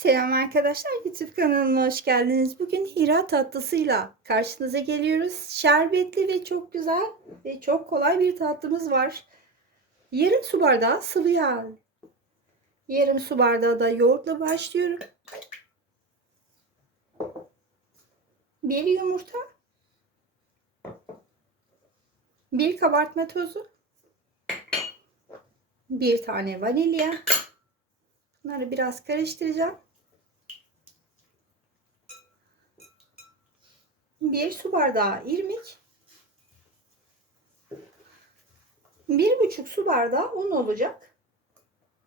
Selam arkadaşlar YouTube kanalıma hoş geldiniz. Bugün Hira tatlısıyla karşınıza geliyoruz. Şerbetli ve çok güzel ve çok kolay bir tatlımız var. Yarım su bardağı sıvı yağ. Yarım su bardağı da yoğurtla başlıyorum. Bir yumurta. Bir kabartma tozu. Bir tane vanilya. Bunları biraz karıştıracağım. Bir su bardağı irmik. Bir buçuk su bardağı un olacak.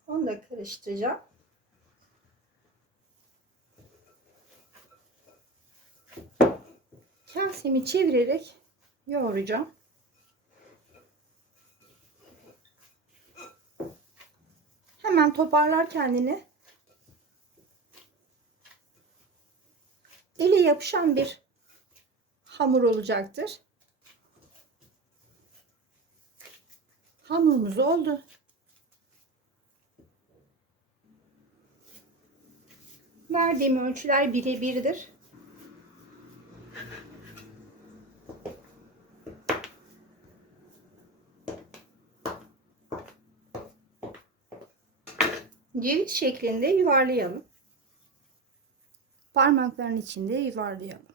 Onu da karıştıracağım. Kasemi çevirerek yoğuracağım. Hemen toparlar kendini. Ele yapışan bir hamur olacaktır. Hamurumuz oldu. Verdiğim ölçüler birebirdir. Ceviz şeklinde yuvarlayalım. Parmakların içinde yuvarlayalım.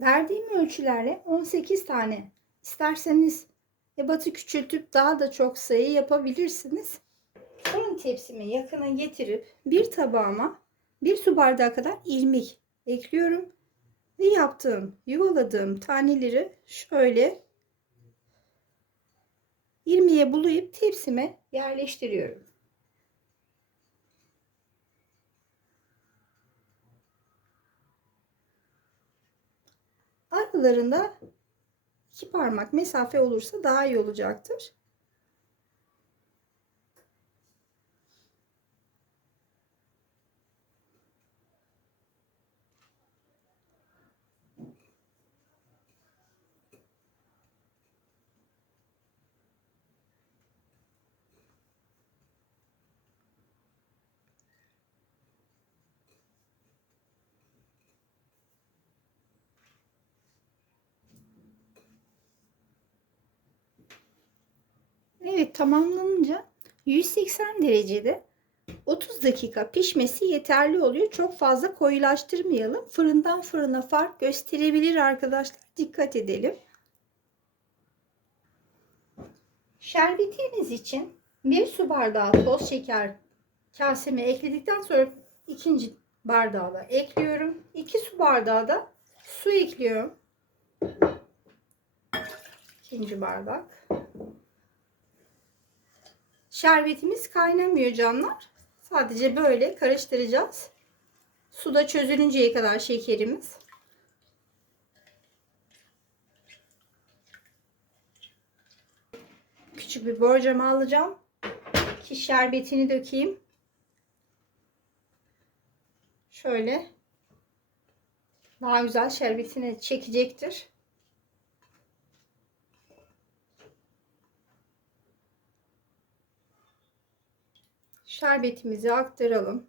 Verdiğim ölçülerle 18 tane isterseniz ebatı küçültüp daha da çok sayı yapabilirsiniz. Fırın tepsimi yakına getirip bir tabağıma bir su bardağı kadar irmik ekliyorum. Ve yaptığım, yuvaladığım taneleri şöyle irmiğe bulayıp tepsime yerleştiriyorum. Aralarında iki parmak mesafe olursa daha iyi olacaktır. Evet tamamlanınca 180 derecede 30 dakika pişmesi yeterli oluyor. Çok fazla koyulaştırmayalım. Fırından fırına fark gösterebilir arkadaşlar. Dikkat edelim. Şerbetiniz için bir su bardağı toz şeker kaseme ekledikten sonra ikinci bardağı da ekliyorum. 2 su bardağı da su ekliyorum. İkinci bardak. Şerbetimiz kaynamıyor canlar. Sadece böyle karıştıracağız. Suda çözülünceye kadar şekerimiz. Küçük bir borcama alacağım. Ki şerbetini dökeyim. Şöyle. Daha güzel şerbetini çekecektir. Şerbetimizi aktaralım.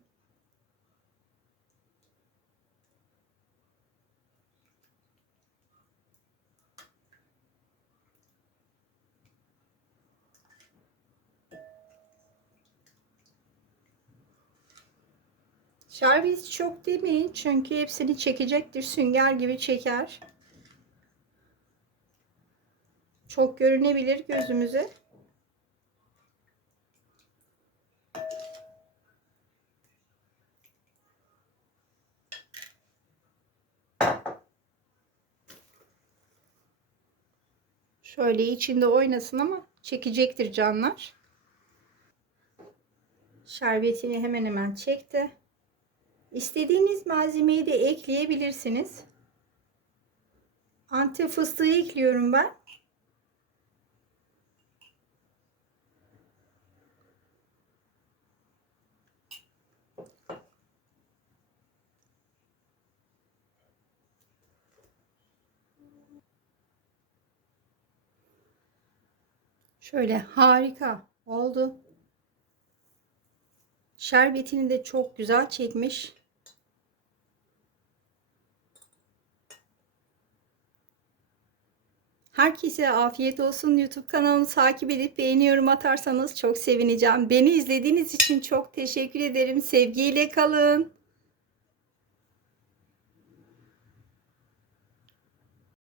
Şerbeti çok demeyin çünkü hepsini çekecektir. Sünger gibi çeker. Çok görünebilir gözümüze. Şöyle içinde oynasın ama çekecektir canlar. Şerbetini hemen hemen çekti. İstediğiniz malzemeyi de ekleyebilirsiniz. Antep fıstığı ekliyorum ben. Şöyle harika oldu. Şerbetini de çok güzel çekmiş. Herkese afiyet olsun. YouTube kanalımı takip edip beğeni yorum atarsanız çok sevineceğim. Beni izlediğiniz için çok teşekkür ederim. Sevgiyle kalın.